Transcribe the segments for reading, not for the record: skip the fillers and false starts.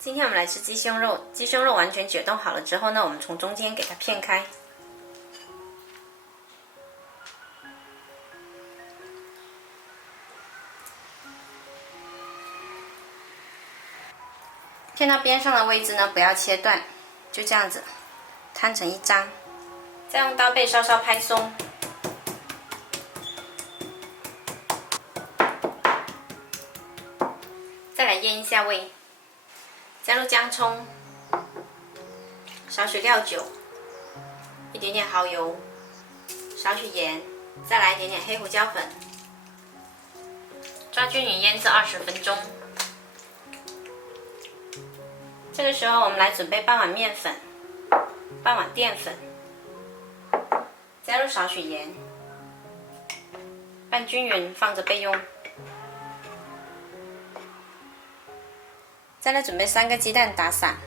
今天我们来吃鸡胸肉，鸡胸肉完全解冻好了之后呢，我们从中间给它片开。片到边上的位置呢，不要切断，就这样子摊成一张，再用刀背稍稍拍松。再来腌一下味，加入姜葱、少许料酒、一点点蚝油、少许盐，再来一点点黑胡椒粉，抓均匀腌制20分钟。这个时候我们来准备半碗面粉、半碗淀粉，加入少许盐，拌均匀，放着备用。再来准备3个鸡蛋打散，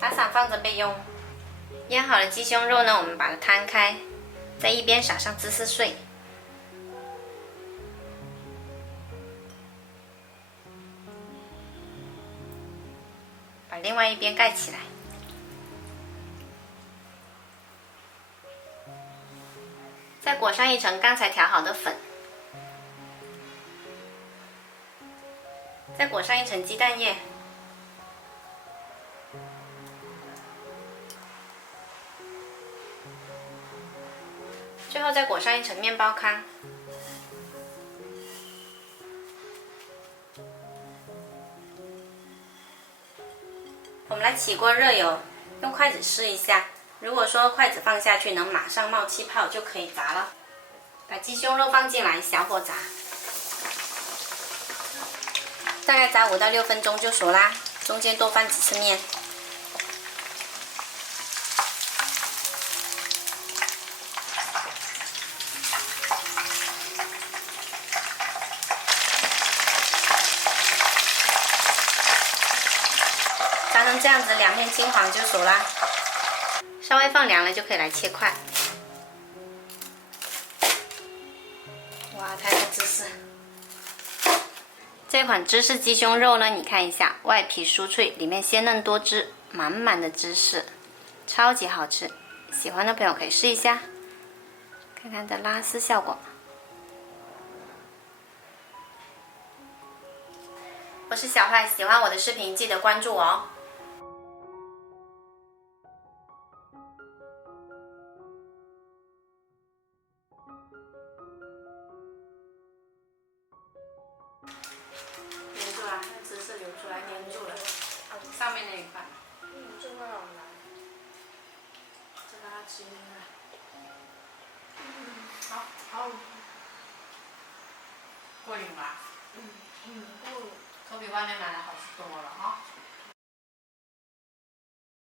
打散放着备用。腌好的鸡胸肉呢，我们把它摊开，在一边撒上芝士碎，把另外一边盖起来。再裹上一层刚才调好的粉，再裹上一层鸡蛋液，最后再裹上一层面包糠。我们来起锅热油，用筷子试一下。如果说筷子放下去能马上冒气泡，就可以炸了。把鸡胸肉放进来，小火炸，大概炸5到6分钟就熟啦。中间多翻几次面。炸成这样子，2面金黄就熟啦。稍微放凉了就可以来切块。哇，太多芝士！这款芝士鸡胸肉呢，你看一下，外皮酥脆，里面鲜嫩多汁，满满的芝士，超级好吃。喜欢的朋友可以试一下，看看的拉丝效果。我是小坏，喜欢我的视频记得关注我哦。粘住了，那芝士流出来，粘住了，上面那一块。这块好难。这个要吃进来。好。过瘾吧？过瘾。可比外面买的好吃多了哈。